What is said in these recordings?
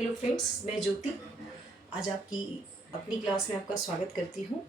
Hello friends, मैं ज्योति आज आपकी अपनी क्लास में आपका स्वागत करती हूँ।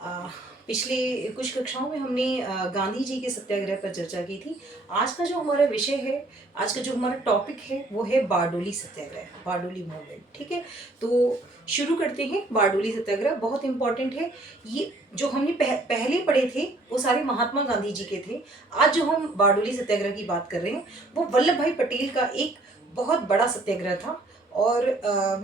अ, पिछले कुछ कक्षाओं में हमने गांधी जी के सत्याग्रह पर चर्चा की थी। आज का जो हमारा विषय है, आज का जो हमारा टॉपिक है वो है बारडोली सत्याग्रह, बारडोली मूवमेंट। ठीक है, तो शुरू करते हैं। बारडोली सत्याग्रह बहुत इम्पॉर्टेंट है। ये जो हमने पहले पढ़े थे वो सारे महात्मा गांधी जी के थे। आज जो हम बारडोली सत्याग्रह की बात कर रहे हैं वो वल्लभ भाई पटेल का एक बहुत बड़ा सत्याग्रह था और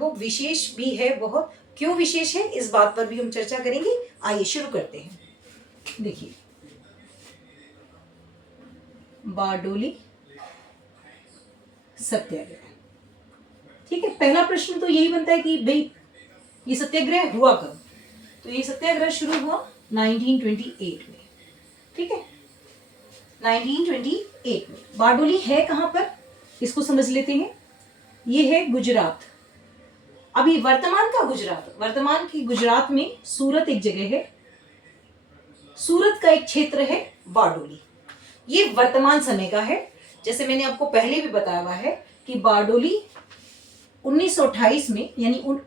वो विशेष भी है बहुत। क्यों विशेष है इस बात पर भी हम चर्चा करेंगे। आइए शुरू करते हैं। देखिए, बारडोली सत्याग्रह। ठीक है, पहला प्रश्न तो यही बनता है कि भाई ये सत्याग्रह हुआ कब। तो ये सत्याग्रह शुरू हुआ 1928 में। ठीक है, 1928 में। बारडोली है कहां पर, इसको समझ लेते हैं। ये है गुजरात, अभी वर्तमान का गुजरात। वर्तमान की गुजरात में सूरत एक जगह है, सूरत का एक क्षेत्र है बारडोली। ये वर्तमान समय का है। जैसे मैंने आपको पहले भी बताया हुआ है कि बारडोली 1928 में यानी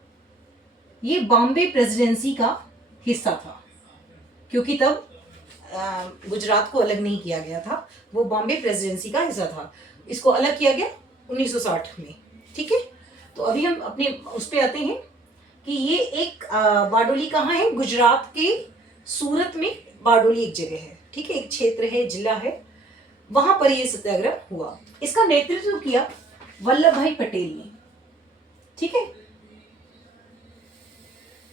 ये बॉम्बे प्रेसिडेंसी का हिस्सा था, क्योंकि तब गुजरात को अलग नहीं किया गया था, वो बॉम्बे प्रेसिडेंसी का हिस्सा था। इसको अलग किया गया 1960 में। ठीक है, तो अभी हम अपने उस पे आते हैं कि ये एक बारडोली कहाँ है। गुजरात के सूरत में बारडोली एक जगह है। ठीक है, एक क्षेत्र है, जिला है, वहां पर ये सत्याग्रह हुआ। इसका नेतृत्व किया वल्लभ भाई पटेल ने। ठीक है,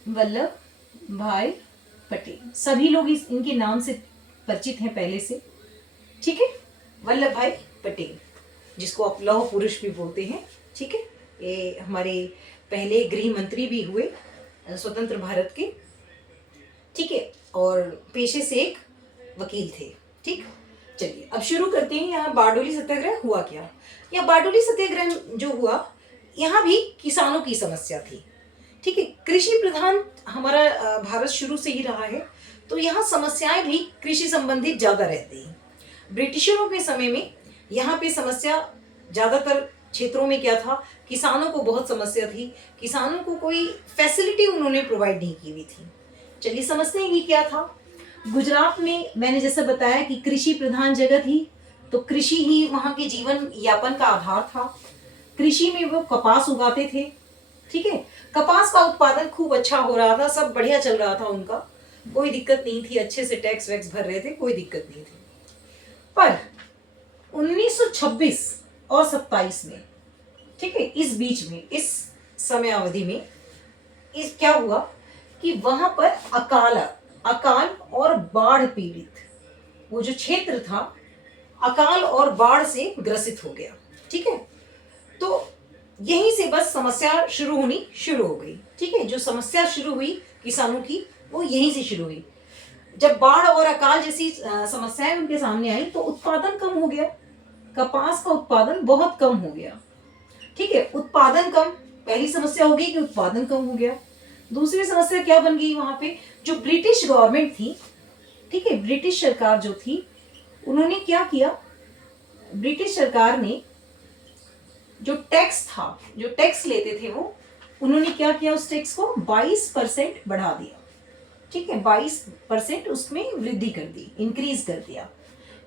वल्लभ भाई पटेल, सभी लोग इनके नाम से परिचित हैं पहले से। ठीक है, वल्लभ भाई पटेल, जिसको आप लौह पुरुष भी बोलते हैं। ठीक है, ये हमारे पहले गृह मंत्री भी हुए स्वतंत्र भारत के। ठीक है, और पेशे से एक वकील थे। ठीक, चलिए अब शुरू करते हैं। यहाँ बारडोली सत्याग्रह हुआ क्या। यहाँ बारडोली सत्याग्रह जो हुआ, यहाँ भी किसानों की समस्या थी। ठीक है, कृषि प्रधान हमारा भारत शुरू से ही रहा है, तो यहाँ समस्याएं भी कृषि संबंधित ज्यादा रहती हैं। ब्रिटिशरों के समय में यहाँ पे समस्या ज्यादातर क्षेत्रों में क्या था, किसानों को बहुत समस्या थी। किसानों को कोई फैसिलिटी उन्होंने प्रोवाइड नहीं की हुई थी। चलिए समझते हैं कि क्या था। गुजरात में मैंने जैसे बताया कि कृषि प्रधान जगह थी, तो कृषि ही वहाँ के जीवन यापन का आधार था। कृषि में वो कपास उगाते थे। ठीक है, कपास का उत्पादन खूब अच्छा हो रहा था, सब बढ़िया चल रहा था उनका, कोई दिक्कत नहीं थी, अच्छे से टैक्स वैक्स भर रहे थे, कोई दिक्कत नहीं थी। पर 1926 और 27 में, ठीक है, इस बीच में, इस समय अवधि में इस क्या हुआ कि वहां पर अकाल और बाढ़ पीड़ित वो जो क्षेत्र था, अकाल और बाढ़ से ग्रसित हो गया। ठीक है, तो यहीं से बस समस्या शुरू हो गई। ठीक है, जो समस्या शुरू हुई किसानों की, वो यहीं से शुरू हुई। जब बाढ़ और अकाल जैसी समस्याएं उनके सामने आई तो उत्पादन कम हो गया, कपास का उत्पादन बहुत कम हो गया। ठीक है, उत्पादन कम, पहली समस्या हो गई कि उत्पादन कम हो गया। दूसरी समस्या क्या बन गई वहां पे, जो ब्रिटिश गवर्नमेंट थी, ठीक है, ब्रिटिश सरकार जो थी, उन्होंने क्या किया, ब्रिटिश सरकार ने जो टैक्स था, जो टैक्स लेते थे वो, उन्होंने क्या किया, उस टैक्स को 22% बढ़ा दिया। ठीक है, 22% उसमें वृद्धि कर दी, इंक्रीज कर दिया।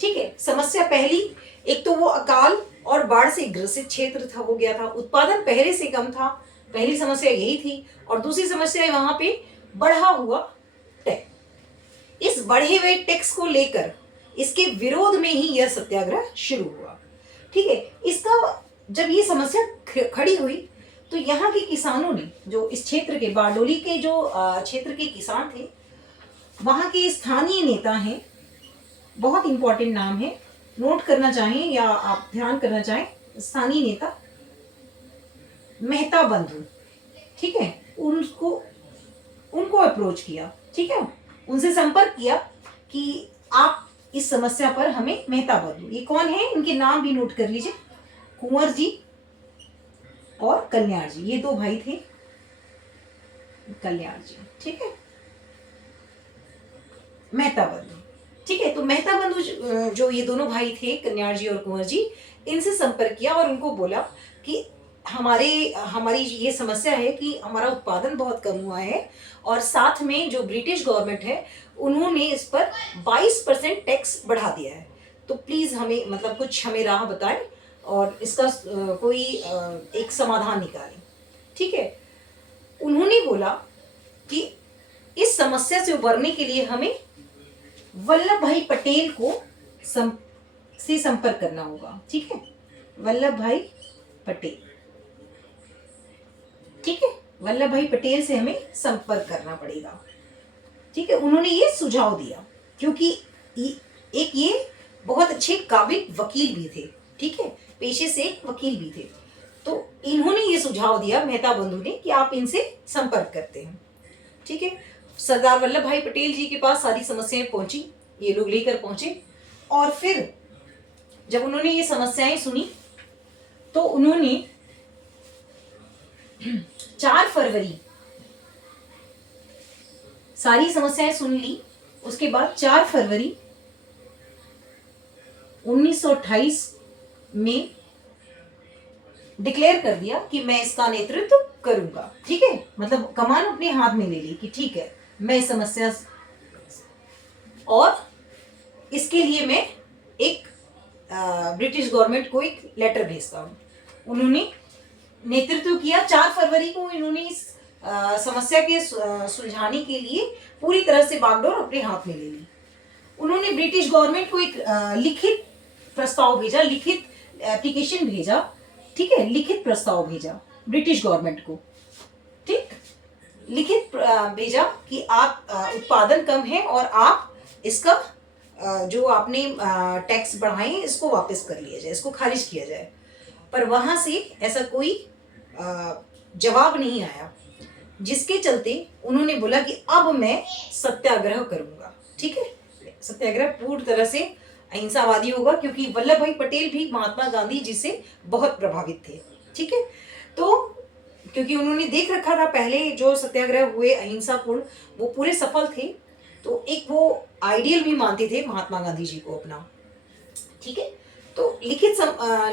ठीक है, समस्या पहली, एक तो वो अकाल और बाढ़ से ग्रसित क्षेत्र था, हो गया था, उत्पादन पहले से कम था, पहली समस्या यही थी। और दूसरी समस्या वहां पे बढ़ा हुआ टैक्स। इस बढ़े हुए टैक्स को लेकर, इसके विरोध में ही यह सत्याग्रह शुरू हुआ। ठीक है, इसका जब ये समस्या खड़ी हुई तो यहाँ के किसानों ने, जो इस क्षेत्र के बारडोली के जो क्षेत्र के किसान थे, वहां के स्थानीय नेता हैं, बहुत इंपॉर्टेंट नाम है, नोट करना चाहें या आप ध्यान करना चाहें, स्थानीय नेता मेहता बंधु। ठीक है, उनको अप्रोच किया। ठीक है, उनसे संपर्क किया कि आप इस समस्या पर हमें, मेहता बंधु ये कौन है, इनके नाम भी नोट कर लीजिए, कुंवर जी और कल्याण जी, ये दो भाई थे, कल्याण जी। ठीक है, मेहता बंधु। ठीक है, तो मेहता बंधु जो ये दोनों भाई थे, कल्याण जी और कुंवर जी, इनसे संपर्क किया और उनको बोला कि हमारे हमारी ये समस्या है कि हमारा उत्पादन बहुत कम हुआ है, और साथ में जो ब्रिटिश गवर्नमेंट है उन्होंने इस पर 22% टैक्स बढ़ा दिया है। तो प्लीज़ हमें मतलब कुछ हमें राह बताएं और इसका कोई एक समाधान निकालें, ठीक है। उन्होंने बोला कि इस समस्या से उबरने के लिए हमें वल्लभ भाई पटेल को से संपर्क करना होगा, ठीक है। वल्लभ भाई पटेल, ठीक है, वल्लभ भाई पटेल से हमें संपर्क करना पड़ेगा, ठीक है। उन्होंने ये सुझाव दिया क्योंकि एक ये बहुत अच्छे काबिल वकील भी थे, ठीक है, पेशे से एक वकील भी थे। तो इन्होंने ये सुझाव दिया मेहता बंधु ने कि आप इनसे संपर्क करते हैं, ठीक है। सरदार वल्लभ भाई पटेल जी के पास सारी समस्याएं पहुंची, ये लोग लेकर पहुंचे, और फिर जब उन्होंने ये समस्याएं सुनी तो उन्होंने 4 फरवरी सारी समस्याएं सुन ली। उसके बाद 4 फरवरी 1928 में डिक्लेयर कर दिया कि मैं इसका नेतृत्व करूंगा, ठीक है। मतलब कमान अपने हाथ में ले ली कि ठीक है, मैं इस समस्या, और इसके लिए मैं एक ब्रिटिश गवर्नमेंट को एक लेटर भेजता हूँ। उन्होंने नेतृत्व किया। 4 फरवरी को इन्होंने इस समस्या के सुलझाने के लिए पूरी तरह से बागडोर अपने हाथ में ले ली। उन्होंने ब्रिटिश गवर्नमेंट को एक लिखित प्रस्ताव भेजा, लिखित एप्लीकेशन भेजा, ठीक है, लिखित प्रस्ताव भेजा ब्रिटिश गवर्नमेंट को, ठीक, लिखित भेजा कि आप उत्पादन कम है और आप इसका जो आपने टैक्स बढ़ाए हैं इसको वापस कर लिया जाए, इसको खारिज किया जाए। पर वहाँ से ऐसा कोई जवाब नहीं आया, जिसके चलते उन्होंने बोला कि अब मैं सत्याग्रह करूँगा, ठीक है। सत्याग्रह पूर्ण तरह से अहिंसावादी होगा क्योंकि वल्लभ भाई पटेल भी महात्मा गांधी जी से बहुत प्रभावित थे, ठीक है। तो क्योंकि उन्होंने देख रखा था पहले जो सत्याग्रह हुए अहिंसापूर्ण, वो पूरे सफल थे, तो एक वो आइडियल भी मानते थे महात्मा गांधी जी को अपना, ठीक है। तो लिखित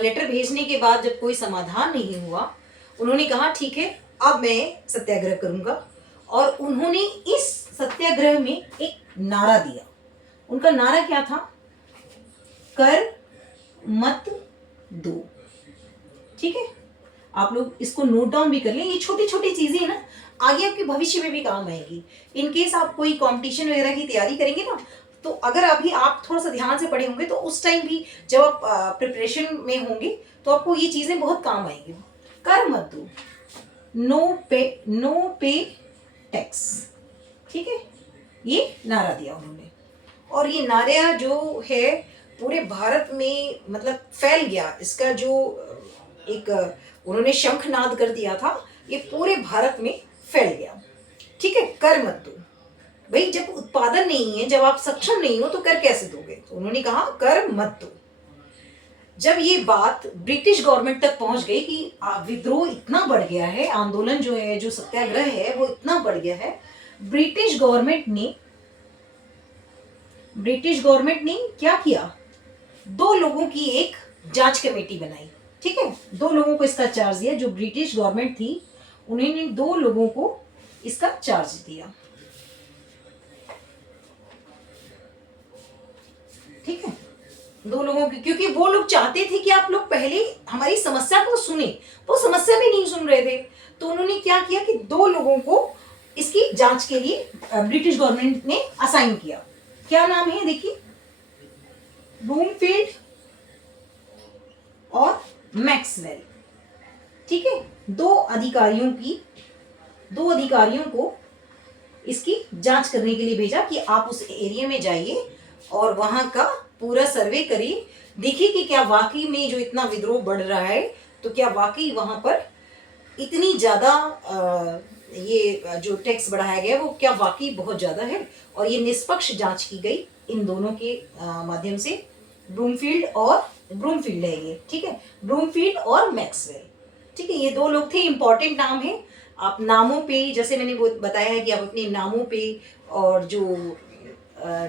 लेटर भेजने के बाद जब कोई समाधान नहीं हुआ, उन्होंने कहा ठीक है अब मैं सत्याग्रह करूंगा, और उन्होंने इस सत्याग्रह में एक नारा दिया। उनका नारा क्या था? कर मत दो, ठीक है। आप लोग इसको नोट डाउन भी कर लें, ये छोटी छोटी चीजें ना आगे आपके भविष्य में भी काम आएगी। इन केस आप कोई कंपटीशन वगैरह की तैयारी करेंगे ना, तो अगर अभी आप थोड़ा सा ध्यान से पढ़े होंगे तो उस टाइम भी जब आप प्रिपरेशन में होंगे तो आपको ये चीजें बहुत काम आएंगी। कर मत दो, नो पे टैक्स, ठीक है, ये नारा दिया उन्होंने। और ये नारा जो है पूरे भारत में मतलब फैल गया। इसका जो एक उन्होंने शंखनाद कर दिया था, ये पूरे भारत में फैल गया, ठीक है। कर मत दो, भाई जब उत्पादन नहीं है, जब आप सक्षम नहीं हो तो कर कैसे दोगे? तो उन्होंने कहा कर मत दो। जब ये बात ब्रिटिश गवर्नमेंट तक पहुंच गई कि विद्रोह इतना बढ़ गया है, आंदोलन जो है, जो सत्याग्रह है वो इतना बढ़ गया है, ब्रिटिश गवर्नमेंट ने क्या किया? 2 लोगों की एक जांच कमेटी बनाई, ठीक है। 2 लोगों को इसका चार्ज दिया। जो ब्रिटिश गवर्नमेंट थी उन्होंने 2 लोगों को इसका चार्ज दिया, ठीक है। 2 लोगों की, क्योंकि वो लोग चाहते थे कि आप लोग पहले हमारी समस्या को सुने, वो समस्या भी नहीं सुन रहे थे। तो उन्होंने क्या किया कि 2 लोगों को इसकी जांच के लिए ब्रिटिश गवर्नमेंट ने असाइन किया। क्या नाम है देखिए, ब्रूमफील्ड और मैक्सवेल, ठीक है। 2 अधिकारियों को इसकी जांच करने के लिए भेजा कि आप उस एरिया में जाइए और वहां का पूरा सर्वे करिए, देखिए कि क्या वाकई में जो इतना विद्रोह बढ़ रहा है तो क्या वाकई वहां पर इतनी ज़्यादा ये जो टैक्स बढ़ाया गया वो क्या वाकई बहुत ज़्यादा है। और ये निष्पक्ष जांच की गई इन दोनों के माध्यम से, ब्रूमफील्ड है ये, ठीक है, ब्रूमफील्ड और मैक्सवेल, ठीक है। ये 2 लोग थे, इंपॉर्टेंट नाम है। आप नामों पे, जैसे मैंने बताया है कि आप अपने नामों पे और जो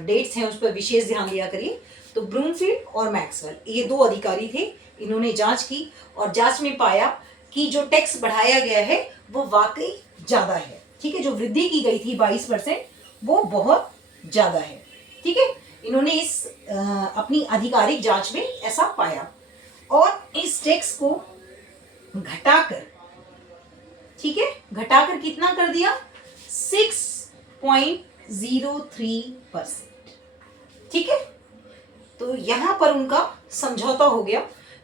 डेट्स हैं उस पर विशेष ध्यान दिया करिए। तो ब्रूमफील्ड और मैक्सवेल ये 2 अधिकारी थे। इन्होंने जांच की और जांच में पाया कि जो टैक्स बढ़ाया गया है वो वाकई ज़्यादा है। ठीक है, जो वृद्धि की गई थी 22% वो बहुत ज़्यादा है। ठीक है, इन्होंने इस अपनी आधिकारिक जांच में ऐसा पाया और इस टैक्स को घटाकर, ठीक है, घटाकर कितना कर दिया 6.03%। ठीक है, तो यहां पर उनका समझौता हो गया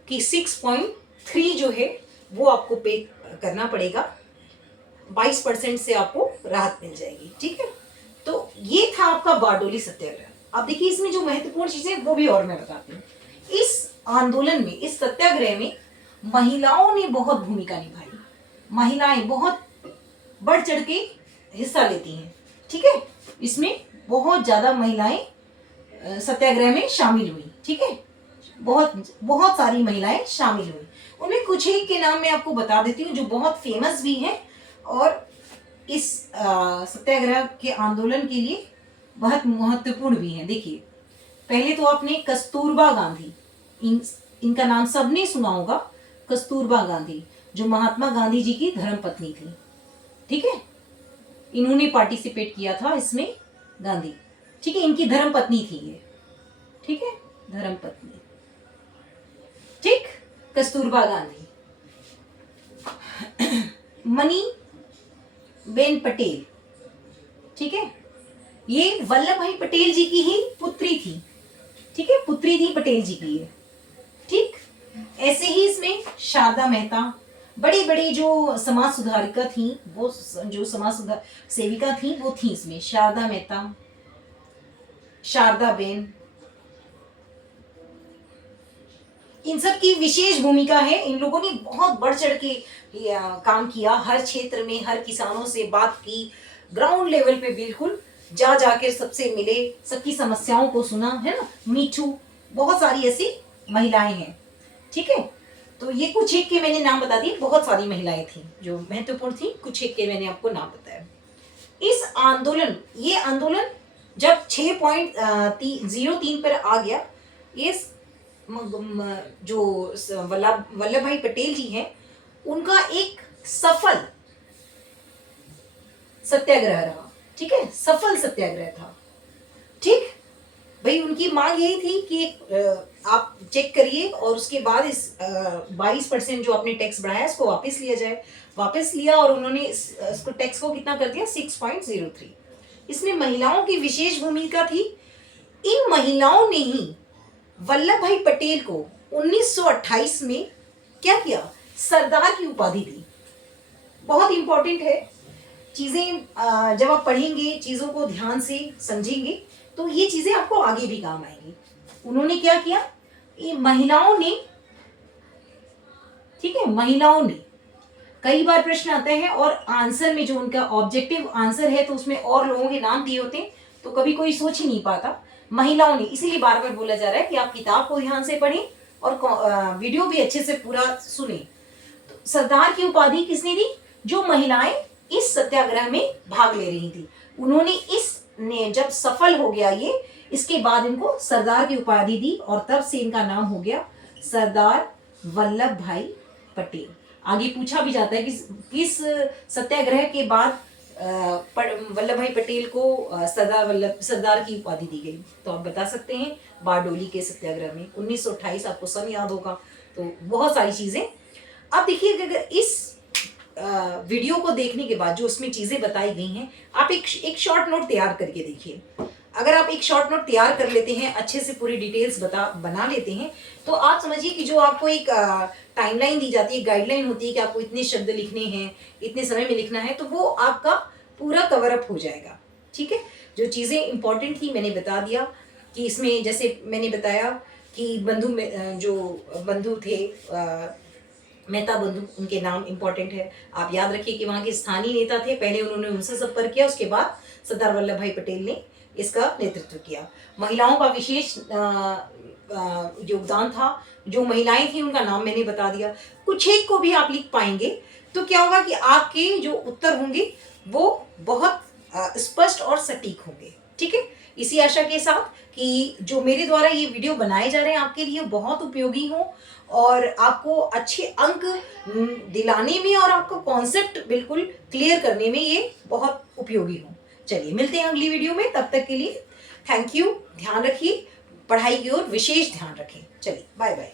कि 6.3 जो है वो आपको पे करना पड़ेगा, 22% से आपको राहत मिल जाएगी। ठीक है, तो ये था आपका बारडोली सत्याग्रह। अब देखिए इसमें जो महत्वपूर्ण चीजें वो भी और मैं बताती हूँ। इस आंदोलन में, इस सत्याग्रह में महिलाओं ने बहुत भूमिका निभाई। महिलाएं बहुत बढ़ चढ़ के हिस्सा लेती हैं। ठीक है, इसमें बहुत ज्यादा महिलाएं सत्याग्रह में शामिल हुई। ठीक है, बहुत बहुत सारी महिलाएं शामिल हुई। उनमें कुछ एक के नाम मैं आपको बता देती हूँ जो बहुत फेमस भी हैं और इस सत्याग्रह के आंदोलन के लिए बहुत महत्वपूर्ण भी हैं। देखिए, पहले तो आपने कस्तूरबा गांधी, इनका नाम सबने सुना होगा। कस्तूरबा गांधी जो महात्मा गांधी जी की धर्मपत्नी थी। ठीक है, इन्होंने पार्टिसिपेट किया था इसमें, गांधी। ठीक है, इनकी धर्मपत्नी थी ये। ठीक है, धर्मपत्नी, ठीक, कस्तूरबा गांधी। मनी बेन पटेल, ठीक है, ये वल्लभ भाई पटेल जी की ही पुत्री थी। ठीक है, पुत्री थी पटेल जी की ये। ठीक, ऐसे ही इसमें शारदा मेहता, बड़ी बड़ी जो समाज सुधारिका थी, वो जो समाज सुधार सेविका थी वो थी इसमें, शारदा मेहता, शारदा बेन, इन सब की विशेष भूमिका है। इन लोगों ने बहुत बढ़ चढ़ के काम किया, हर क्षेत्र में हर किसानों से बात की, ग्राउंड लेवल पे बिल्कुल जा जाकर सबसे मिले, सबकी समस्याओं को सुना, है ना। मीठू, बहुत सारी ऐसी महिलाएं हैं। ठीक है, तो ये कुछ एक के मैंने नाम बता दिए, बहुत सारी महिलाएं थी जो महत्वपूर्ण थी, कुछ एक के मैंने आपको नाम बताया। इस आंदोलन, ये आंदोलन जब 6.03 पर आ गया, इस जो वल्लभ भाई पटेल जी हैं उनका एक सफल सत्याग्रह रहा। ठीक है, सफल सत्याग्रह था। ठीक भाई, उनकी मांग यही थी कि आप चेक करिए और उसके बाद इस 22% जो आपने टैक्स बढ़ाया इसको वापस लिया जाए। वापस लिया और उन्होंने इसको टैक्स को कितना कर दिया 6.03। इसमें महिलाओं की विशेष भूमिका थी। इन महिलाओं ने ही वल्लभ भाई पटेल को 1928 में क्या किया, सरदार की उपाधि दी। बहुत इंपॉर्टेंट है चीजें, जब आप पढ़ेंगे, चीजों को ध्यान से समझेंगे तो ये चीजें आपको आगे भी काम आएंगी। उन्होंने क्या किया, ये महिलाओं ने, ठीक है, महिलाओं ने, कई बार प्रश्न आता है और आंसर में जो उनका ऑब्जेक्टिव आंसर है तो उसमें और लोगों के नाम दिए होते हैं तो कभी कोई सोच ही नहीं पाता। महिलाओं ने, इसीलिए बार बार बोला जा रहा है कि आप किताब को ध्यान से पढ़ें और वीडियो भी अच्छे से पूरा सुने। तो सरदार की उपाधि किसने दी, जो महिलाएं इस सत्याग्रह में भाग ले रही थी। उन्होंने इसने जब सफल हो गया ये, इसके बाद इनको सरदार की उपाधि दी और तब से इनका नाम हो गया सरदार वल्लभ भाई पटेल। आगे पूछा भी जाता है कि किस सत्याग्रह के बाद वल्लभ भाई पटेल को सरदार की उपाधि दी गई, तो आप बता सकते हैं बारडोली के सत्याग्रह में 1928, आपको सब याद होगा। तो बहुत सारी चीजें। अब देखिए, अगर इस वीडियो को देखने के बाद जो उसमें चीजें बताई गई हैं, आप एक शॉर्ट नोट तैयार करके देखिए। अगर आप एक शॉर्ट नोट तैयार कर लेते हैं, अच्छे से पूरी डिटेल्स बना लेते हैं, तो आप समझिए कि जो आपको एक टाइमलाइन दी जाती है, गाइडलाइन होती है कि आपको इतने शब्द लिखने हैं, इतने समय में लिखना है, तो वो आपका पूरा कवर अप हो जाएगा। ठीक है, जो चीज़ें इंपॉर्टेंट थी मैंने बता दिया कि इसमें, जैसे मैंने बताया कि बंधु में जो बंधु थे, मेहता बंधु, उनके नाम इंपॉर्टेंट है। आप याद रखिए कि वहाँ के स्थानीय नेता थे, पहले उन्होंने उनसे संपर्क किया, उसके बाद सरदार वल्लभ भाई पटेल ने इसका नेतृत्व किया। महिलाओं का विशेष योगदान था। जो महिलाएं थी उनका नाम मैंने बता दिया। कुछ एक को भी आप लिख पाएंगे तो क्या होगा कि आपके जो उत्तर होंगे वो बहुत स्पष्ट और सटीक होंगे। ठीक है, इसी आशा के साथ कि जो मेरे द्वारा ये वीडियो बनाए जा रहे हैं आपके लिए बहुत उपयोगी हो और आपको अच्छे अंक दिलाने में और आपका कॉन्सेप्ट बिल्कुल क्लियर करने में ये बहुत उपयोगी हो। चलिए मिलते हैं अगली वीडियो में, तब तक के लिए थैंक यू। ध्यान रखिए, पढ़ाई की ओर विशेष ध्यान रखें। चलिए बाय बाय।